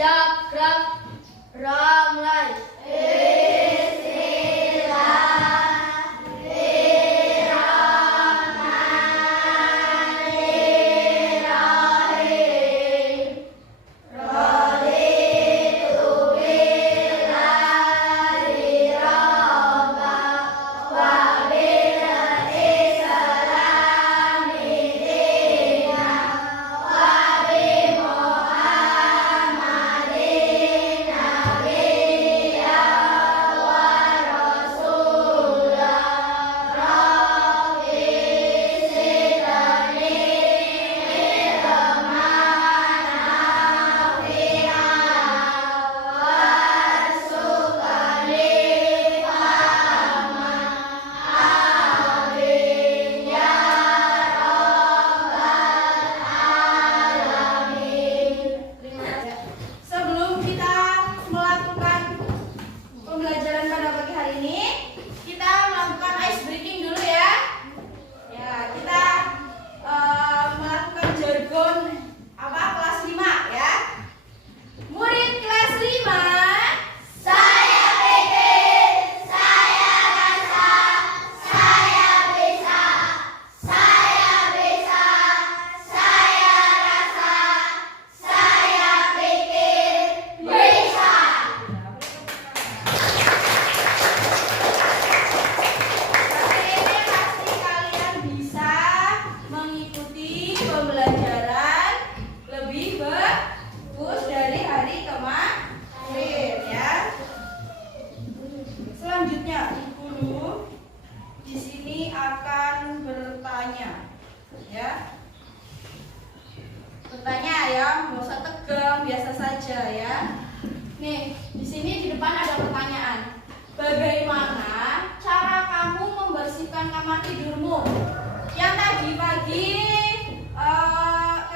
Siap, gerak, ramai. Bertanya ya, nggak usah tegang, biasa saja ya. Nih, di sini di depan ada pertanyaan. Bagaimana cara kamu membersihkan kamar tidurmu? Yang tadi pagi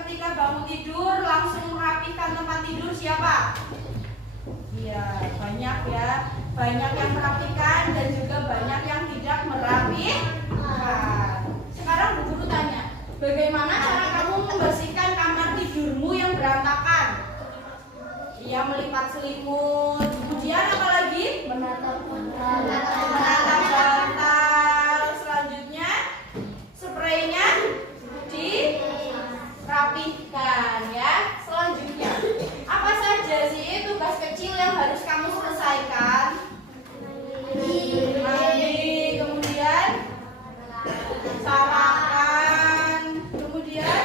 ketika bangun tidur langsung merapikan tempat tidur siapa? Iya, banyak ya. Banyak yang merapikan dan juga banyak yang tidak merapikan. Sekarang Bu Guru tanya, bagaimana cara kamu membersihkan kamar tidurmu yang berantakan? Iya, melipat selimut. Kemudian apa lagi? Menatap bantal. Selanjutnya spraynya dirapikan ya. Selanjutnya apa saja sih tugas kecil yang harus kamu selesaikan? Mandi, kemudian sarapan, kemudian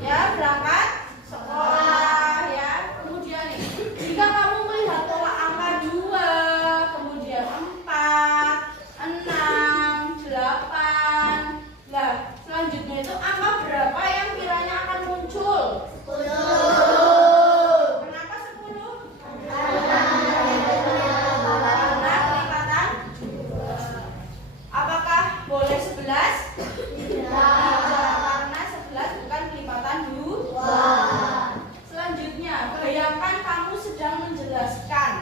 ya berangkat sekolah ya. Kemudian nih, jika kamu melihat pola angka 2, kemudian 4, 6, 8, nah selanjutnya itu angka berapa yang kiranya akan muncul? 10. Kenapa 10? Karena kelipatan 2. Apakah boleh 11? Tidak, karena 11 bukan kelipatan 2. Selanjutnya, bayangkan kamu sedang menjelaskan.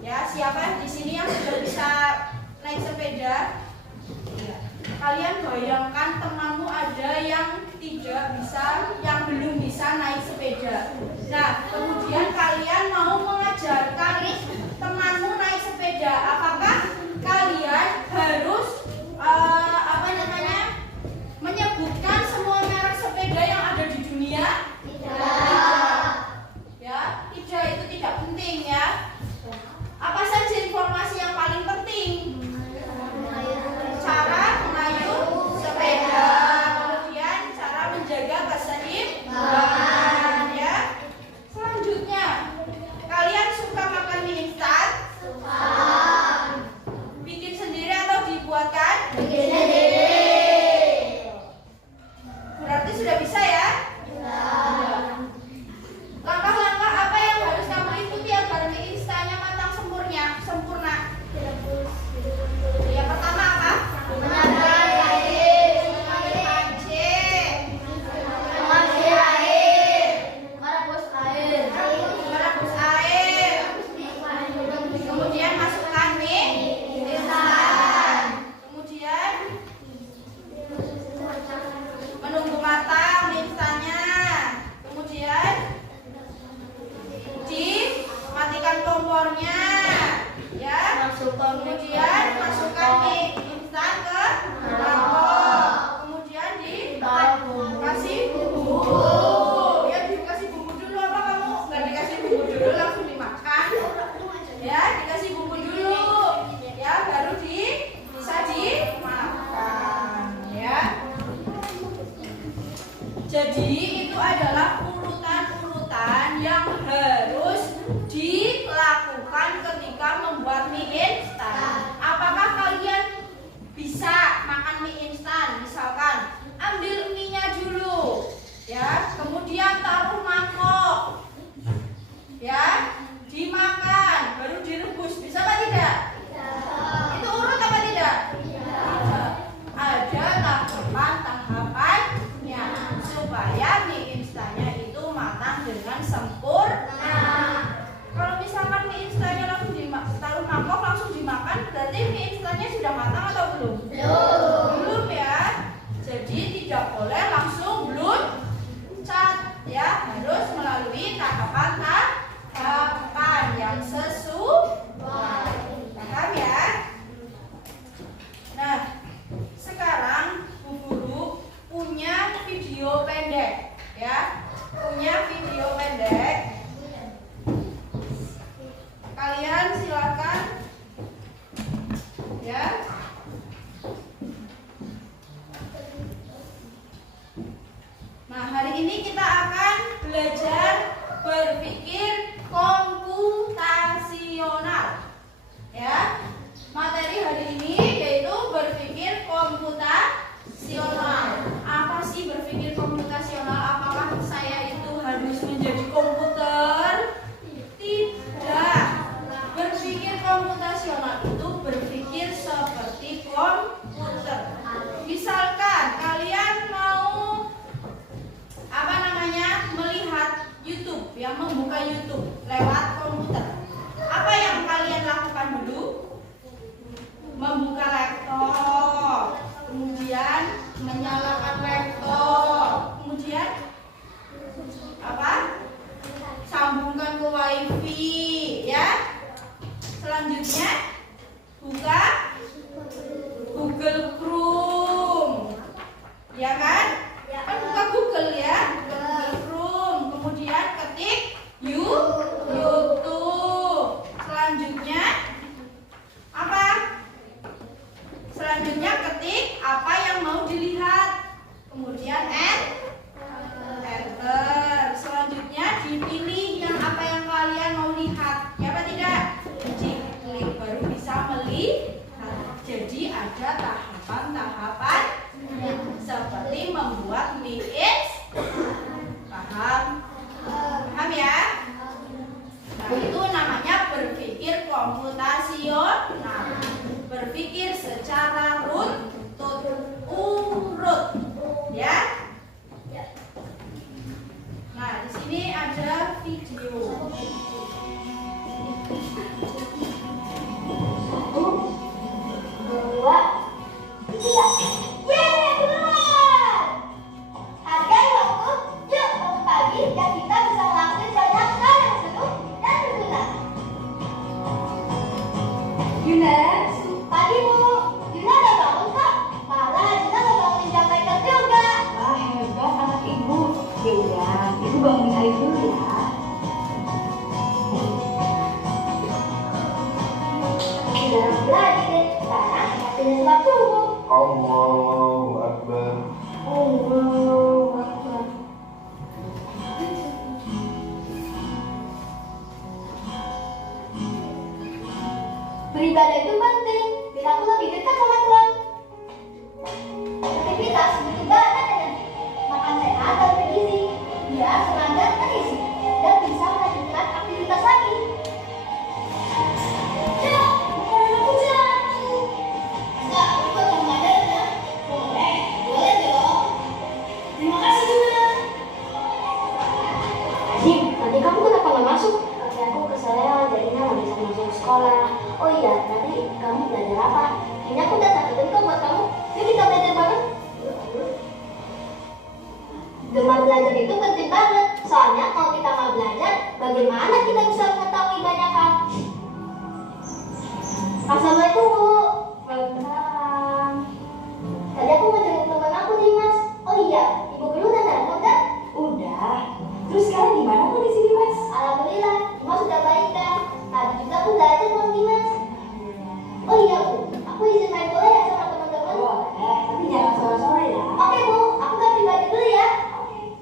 Ya, siapa di sini yang sudah bisa naik sepeda? Ya. Kalian bayangkan temanmu ada yang tidak bisa, yang belum bisa naik sepeda. Nah, kemudian kalian mau mengajarkan temanmu naik sepeda. Apakah kalian harus menyebutkan semua merek sepeda yang ada di dunia? Tidak. Ya, tidak, itu tidak penting ya. Apa saja informasi yang paling penting? Cara mengayuh sepeda, kemudian cara menjaga keseimbangan ya. Selanjutnya, kalian suka makan mie instan? Suka. Bikin sendiri atau dibuatkan? Bikin sendiri. Jadi itu adalah urutan-urutan yang harus dilakukan ketika membuat mie instan. Apakah kalian bisa makan mie instan? Misalkan ambil mie-nya dulu, ya, kemudian taruh mangkok, ya, dimakan, baru direbus. Bisa apa tidak? Itu urut apa tidak? Ada tahapan-tahapannya supaya mie instannya itu matang dengan sempurna. Kalau misalkan mie instannya langsung taruh mangkok langsung dimakan, berarti mie instannya sudah matang atau belum? Belum ya. Jadi tidak boleh langsung cat, ya, harus melalui tahapan yang sesuai. Paham ya? Nah, sekarang Bu Guru punya video pendek, ya, punya video pendek. Kalian silakan, ya. Nah, hari ini kita akan belajar berpikir komputasional, ya. Materi hari ini yaitu berpikir komputasional. Apa sih berpikir komputasional? Apakah saya itu harus menjadi komputer? Tidak. Berpikir komputasional itu berpikir seperti komputer. Misalkan kalian mau melihat YouTube, yang membuka YouTube lewat komputer. Apa yang kalian lakukan dulu? Membuka laptop, kemudian menyalakan laptop, kemudian apa? Sambungkan ke WiFi, ya. Selanjutnya buka Google Chrome, ya kan? Kan buka Google ya, Google Chrome, kemudian ketik YouTube. Selanjutnya apa? Selanjutnya ketik apa yang mau dilihat, kemudian enter. Selanjutnya dipilih yang apa yang kalian mau lihat, ya apa tidak? Diklik baru bisa melihat. Jadi ada tahapan-tahapan seperti membuat mie instan. Paham? Paham ya? Nah, itu namanya berpikir komputasional. Berpikir secara urut, ya. Nah, di sini ada video. 1, 2, 3. Yeay, keluar! Hargai waktu, yuk bangun pagi dan kita bisa melakukan banyak hal yang seru dan berguna. Yuna, pagi Bu. Yuna udah bangun kok. Malah Yuna udah bangunin jam mereka juga. Wah, hebat anak ibu. Ya udah, ibu bangunin hari dulu ya. Udah lagi deh. Sekarang waktunya sholat subuh. Allahu Akbar. Allahu Akbar. Beribadah itu penting, biar aku lebih dekat sama Tuhan. Aktivitas butuh banget energi, makan sehat dan bergizi, biar semangat terisi dan bisa melanjutkan aktivitas lagi. Yuk, makanan aku jalan. Enggak, aku mau makan ya. Boleh, boleh dong. Terima kasih juga. Dim, nanti kamu kenapa nggak masuk? Tapi aku kesorean, jadinya nggak bisa masuk sekolah. Oh iya, nanti kamu belajar apa? Ini aku udah catetin kok buat kamu. Yuk kita belajar bareng. Gemar belajar itu penting banget. Soalnya kalau kita nggak belajar, bagaimana kita bisa mengetahui banyak hal? Assalamualaikum Bu. Waalaikumsalam. Tadi aku mau jemput teman aku Dimas. Oh iya, Ibu Guru udah telepon kan? Udah. Terus sekarang gimana kondisi Dimas? Alhamdulillah, Dimas sudah baik kan? Tadi juga aku belajar sama Dimas. Oh iya Bu, aku izin main bola ya sama teman-teman. Boleh, tapi jangan sore-sore ya. Oke Bu, aku ganti baju dulu ya. Oke.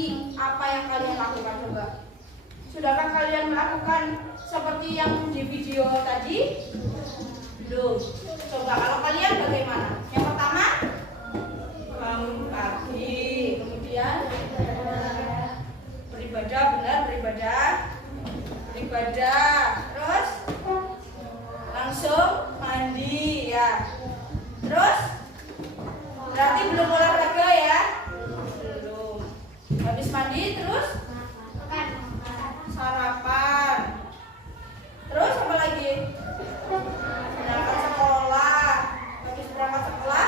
tadi apa yang kalian lakukan coba? Sudahkah kalian melakukan seperti yang di video tadi? Belum. Coba kalau kalian bagaimana? Yang pertama, bangun pagi, kemudian beribadah, benar beribadah, terus langsung mandi ya. Terus berarti belum olahraga ya? Belum. Habis mandi terus sarapan. Terus apa lagi? Berangkat sekolah. Habis berangkat sekolah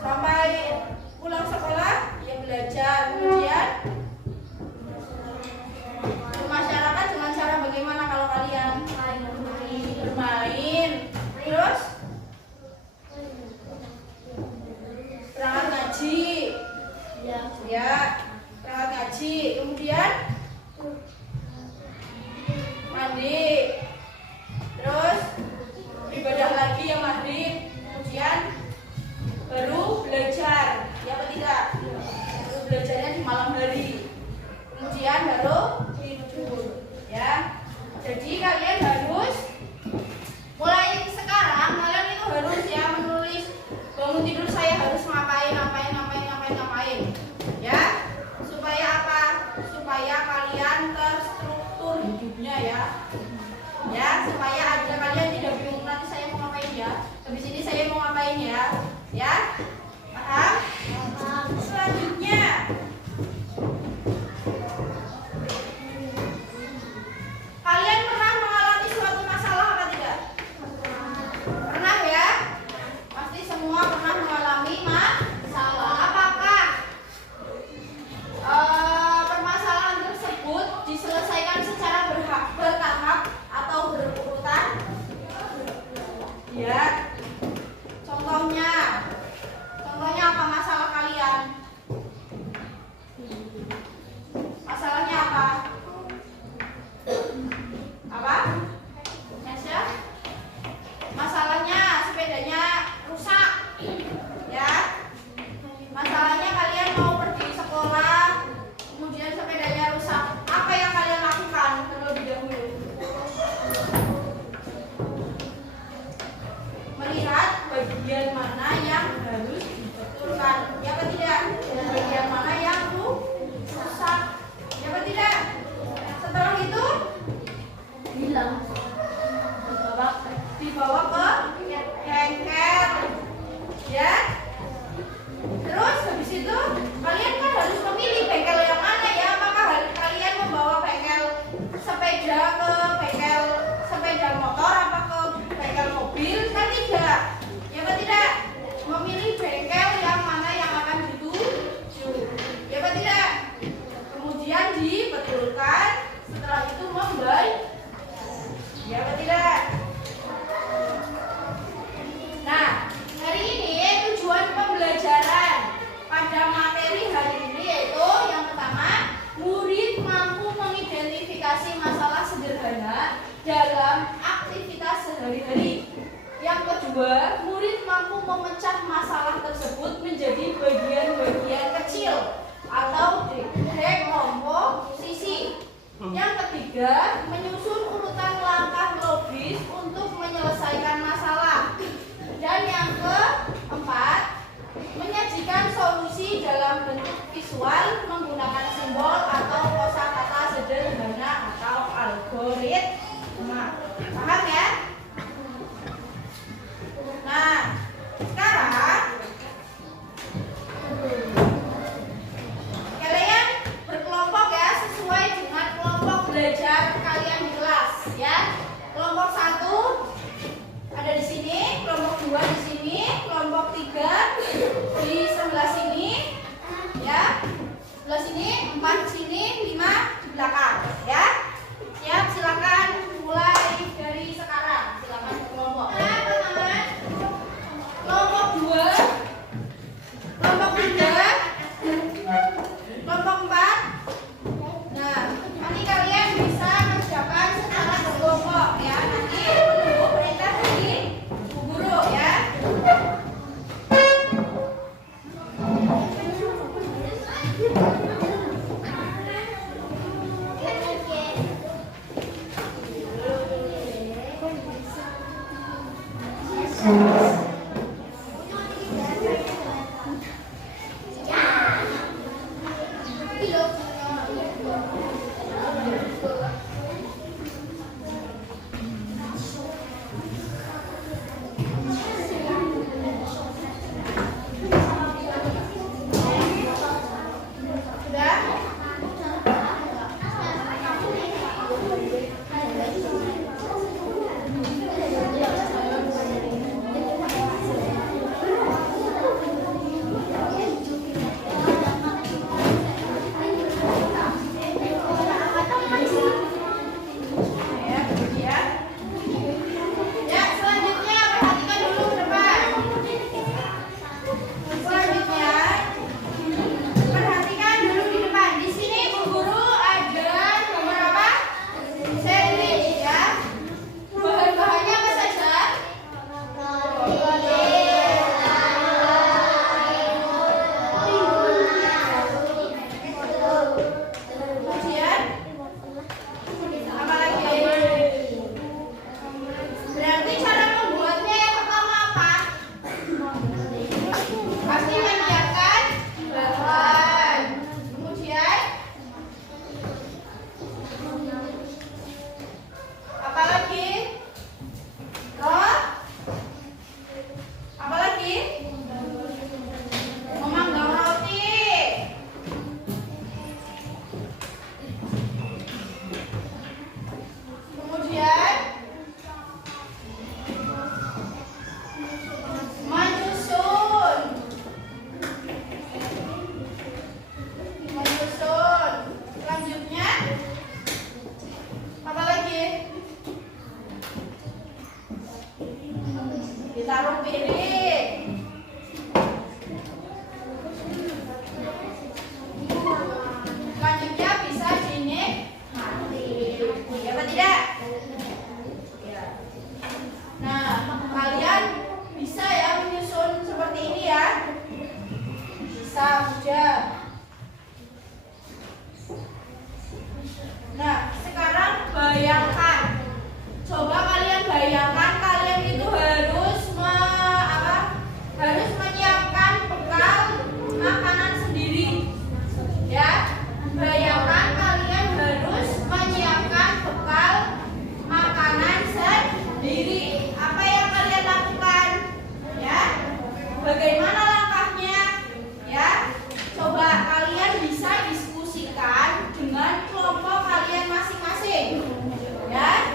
sampai pulang sekolah ya belajar. Kemudian bermasyarakat dengan cara bagaimana kalau kalian? Bermain. Terus berangkat ngaji. Ya, berangkat ngaji. Kemudian mandi. Terus ibadah lagi ya maghrib. Kemudian baru belajar. Ya apa tidak? Baru belajarnya di malam hari. Kemudian baru tidur. Ya. Jadi kalian harus mulai sekarang kalian itu harus ya menulis bangun tidur saya harus ngapain. Ya. Supaya apa? Supaya kalian terstruktur hidupnya ya. Ya, supaya aja kalian tidak bingung nanti saya mau ngapain ya. Habis ini saya mau ngapain ya. Ya. Paham? Selanjutnya kalian pernah mengalami suatu masalah apa tidak? Pernah ya? Pasti semua pernah mengalami masalah. Apakah permasalahan tersebut diselesaikan secara bertahap atau berurutan? Ya. Contohnya apa masalah kalian? Masalahnya apa? Apa? Mesya? Masalahnya sepedanya rusak. Ya. Masalahnya kalian mau pergi sekolah, kemudian sepedanya rusak. Apa yang kalian lakukan terlebih dahulu? Melihat bagian mana yang harus dibetulkan. Ya apa tidak? Bagian mana yang rusak. Ya apa tidak? Setelah itu dibawa ke bengkel. Ya. Terus habis itu kalian kan harus memilih bengkel yang mana ya. Apakah kalian membawa bengkel sepeda ke bengkel sepeda motor apa ke bengkel mobil? Kan tidak. Ya apa tidak? Memilih bengkel yang mana yang akan dituju. Ya apa tidak? Kemudian dibetulkan. Setelah itu membayar. Ya apa tidak? Nah, hari ini tujuan pembelajaran pada materi hari ini yaitu yang pertama, murid mampu mengidentifikasi masalah sederhana dalam aktivitas sehari-hari. Yang kedua, murid mampu memecah masalah tersebut menjadi bagian-bagian kecil atau dekomposisi. Yang ketiga, menyusun urutan langkah logis untuk menyelesaikan masalah. Dan yang keempat, menyajikan solusi dalam bentuk visual menggunakan simbol atau kosakata sederhana atau algoritma. Paham ya? Nah, sekarang kalian berkelompok ya sesuai dengan kelompok belajar kalian di Ditaruh piring. Selanjutnya bisa dinikmati. Ya apa tidak? Ya. Nah, kalian bisa ya menyusun seperti ini ya. Bisa mudah. Nah, sekarang bayangkan. Coba kalian bayangkan kalian itu harus harus menyiapkan bekal makanan sendiri. Ya. Bayangkan kalian harus menyiapkan bekal makanan sendiri. Apa yang kalian lakukan? Ya. Bagaimana langkahnya? Ya. Coba kalian bisa diskusikan dengan kelompok kalian masing-masing. Ya.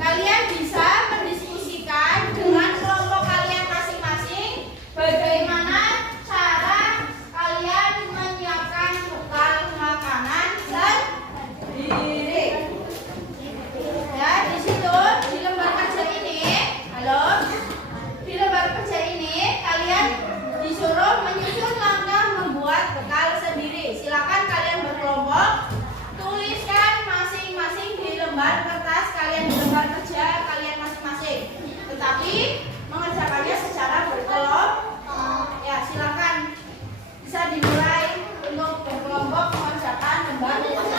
Kalian bisa mendiskusikan dengan kelompok kalian masing-masing bagaimana cara kalian menyiapkan bekal makanan sendiri. Ya, di situ di lembar kerja ini, di lembar kerja ini kalian disuruh menyusun langkah membuat bekal sendiri. Silakan kalian berkelompok, tuliskan masing-masing di lembar kertas kalian, di lembar kerja kalian masing-masing. Tetapi mengerjakannya secara berkelompok. Ya, silakan bisa dimulai untuk berkelompok mengerjakan lembar kerja.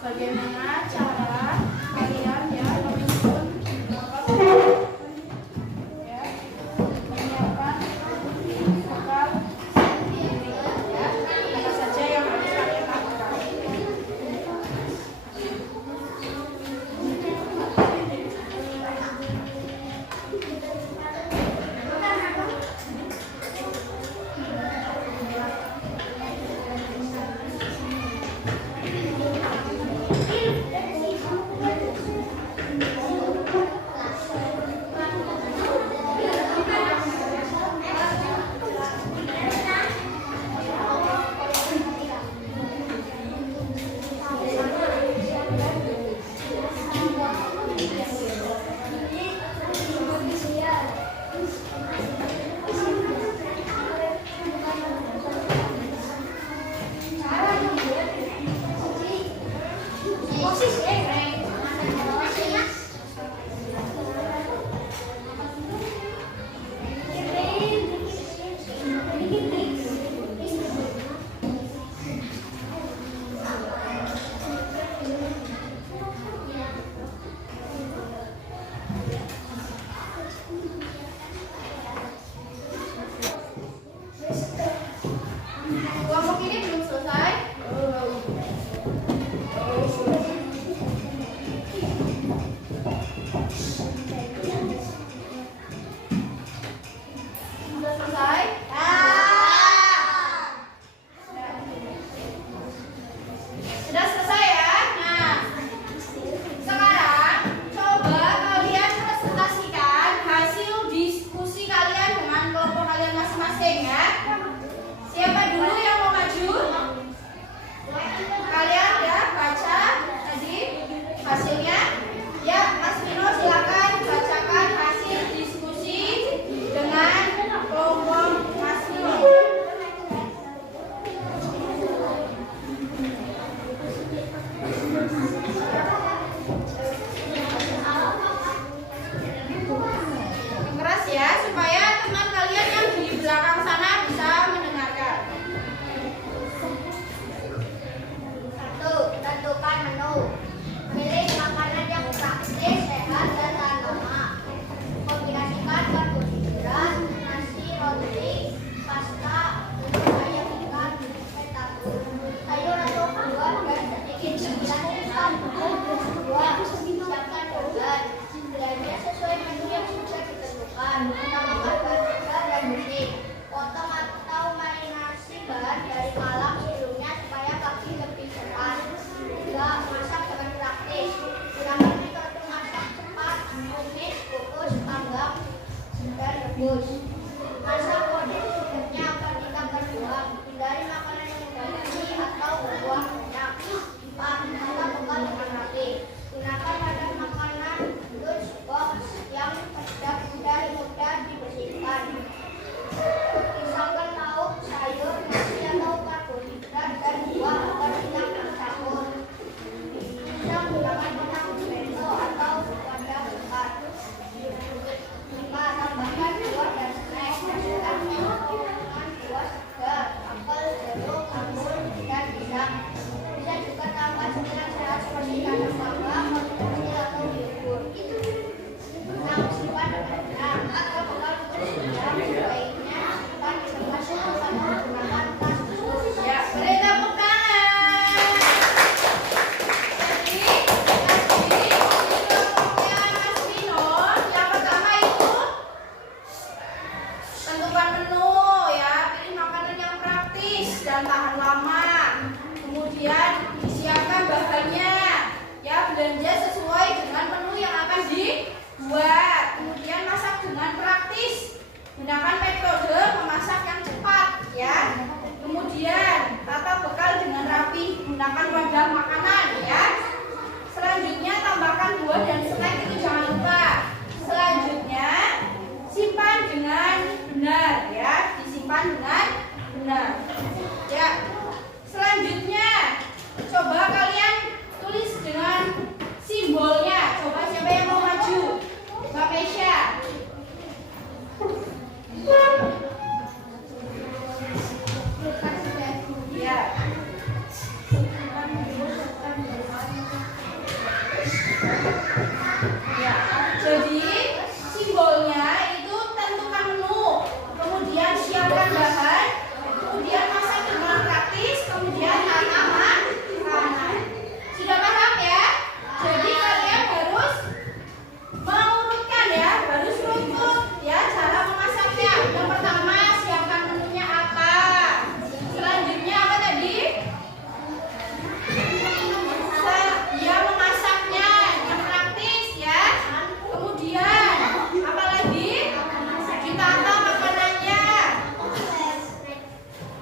Bagaimana cara kalian ya menyusun ya, menyiapkan Tambahkan bahan segar dan bersih. Potong atau marinasi bahan dari malam sebelumnya supaya kaki lebih cepat. 3. Masak dengan praktis. Gunakan metode masak cepat, tumis, kukus, panggang, dan rebus. Masak bodi secukupnya agar tidak berbuang. Hindari makanan yang mengganti atau berbuang banyak. 4. Tata bekal dengan rapi. Gunakan wadah makanan lunchbox yang mudah dibersihkan. Pisahkan lauk, sayur, nasi atau karbohidrat dan buah agar tidak bercampur. Bisa menggunakan kotak bento atau wadah besar. 5. Tambahkan buah dan snack. Gunakan buah segar, apel, jeruk, anggur, dan pisang. Bisa juga tambah cemilan sehat seperti kacang mangga, kacang atau bihun. 6. Simpan dengan benar. Atau bekal bersedia sebaiknya simpan di tempat yang menggunakan tas khusus. Ya, beri tepuk tangan. Jadi kelompoknya Mas Vino, yang pertama itu tentukan menu ya, pilih makanan yang praktis dan tahan lama. Kemudian disiapkan bahannya, ya belanja sesuai dengan menu yang akan dibuat. Kemudian masak dengan praktis, gunakan metode memasak yang cepat, ya. Kemudian tata bekal dengan rapi, gunakan wadah makanan, ya. Selanjutnya tambahkan buah dan snack, itu jangan lupa. Selanjutnya simpan dengan benar, ya, disimpan dengan benar, ya. Selanjutnya coba kalian tulis dengan simbolnya. Coba siapa yang mau maju? Mbak Mesya. Ya. Ya. Jadi simbolnya itu tentukan menu, kemudian siapkan bahan, kemudian masak dengan praktis, kemudian tata makanan. Sudah paham ya? Jadi kalian harus mengurutkan ya, harus runtut ya cara memasaknya. Yang pertama siapkan menunya apa. Selanjutnya apa tadi? Ya memasaknya yang praktis ya. Kemudian apa lagi? Ditata makanannya.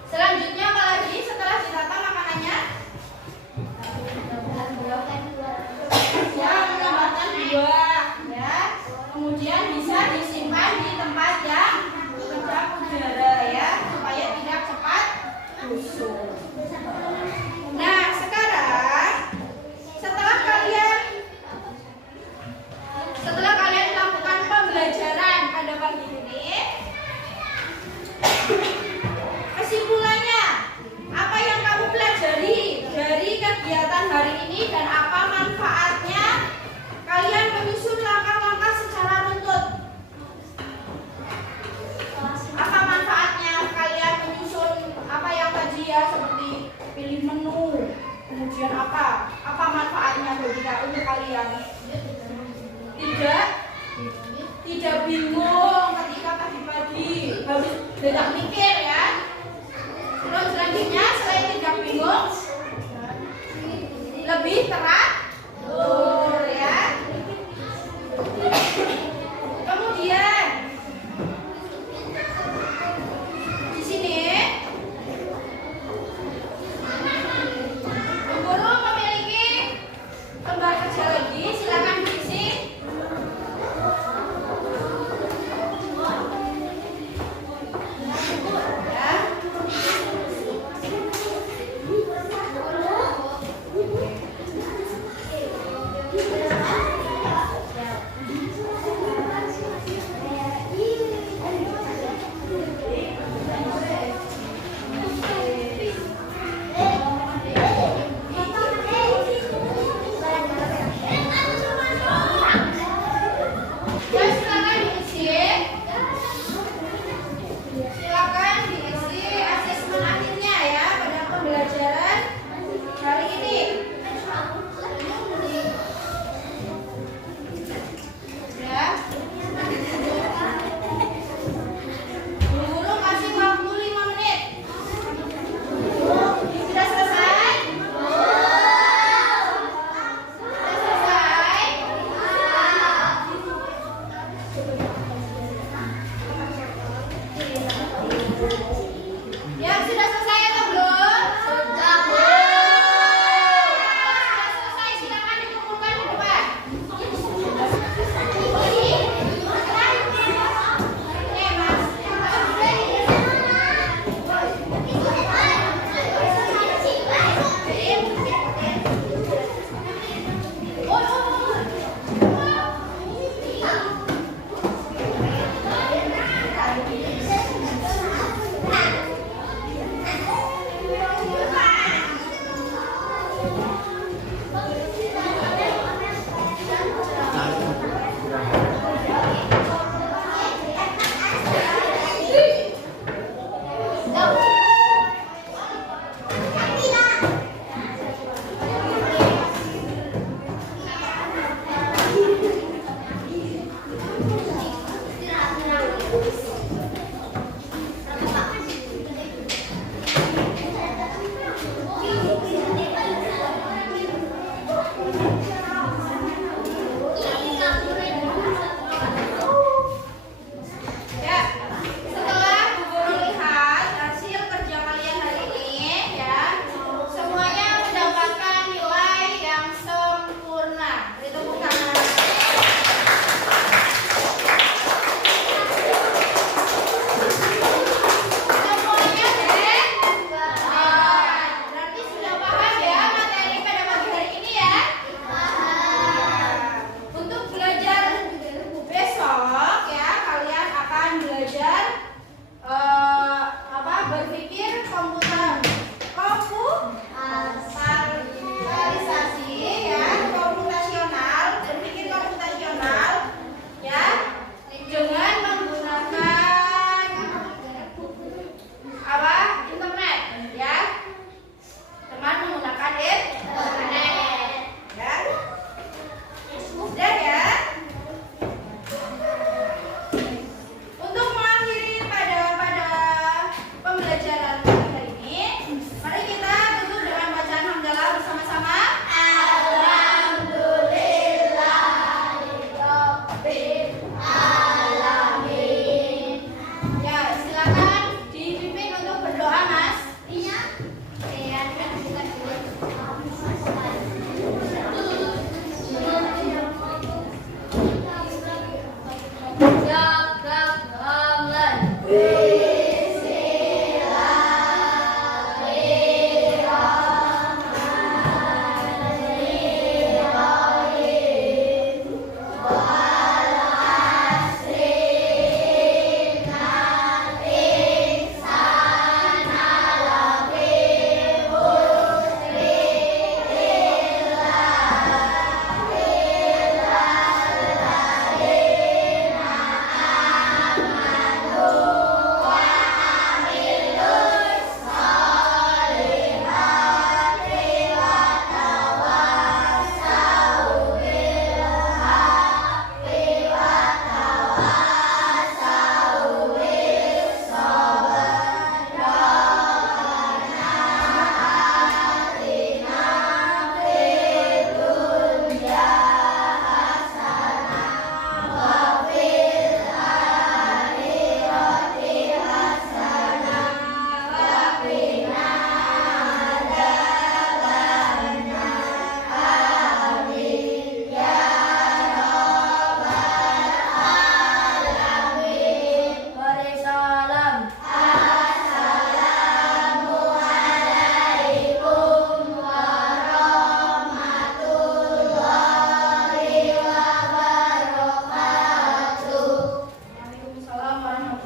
Selanjutnya apa lagi setelah ditata makanannya? Ya menambahkan buah ya. Kemudian bisa disimpan di tempat yang kedap udara ya, supaya tidak cepat busuk. Nah sekarang setelah kalian melakukan pembelajaran pada pagi ini, kesimpulannya apa yang kamu pelajari dari kegiatan hari ini dan apa manfaatnya kalian menyusun langkah-langkah secara runtut? Apa manfaatnya kalian menyusun apa yang tadi ya, seperti pilih menu, kemudian apa manfaatnya bagi untuk kalian? Tidak bingung ketika pagi-pagi habis tidak mikir ya. Terus selanjutnya selain tidak bingung, lebih teratur ya. Kemudian di sini guru memiliki lembar kerja lagi, silakan diisi.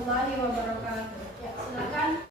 warahmatullahi wabarakatuh.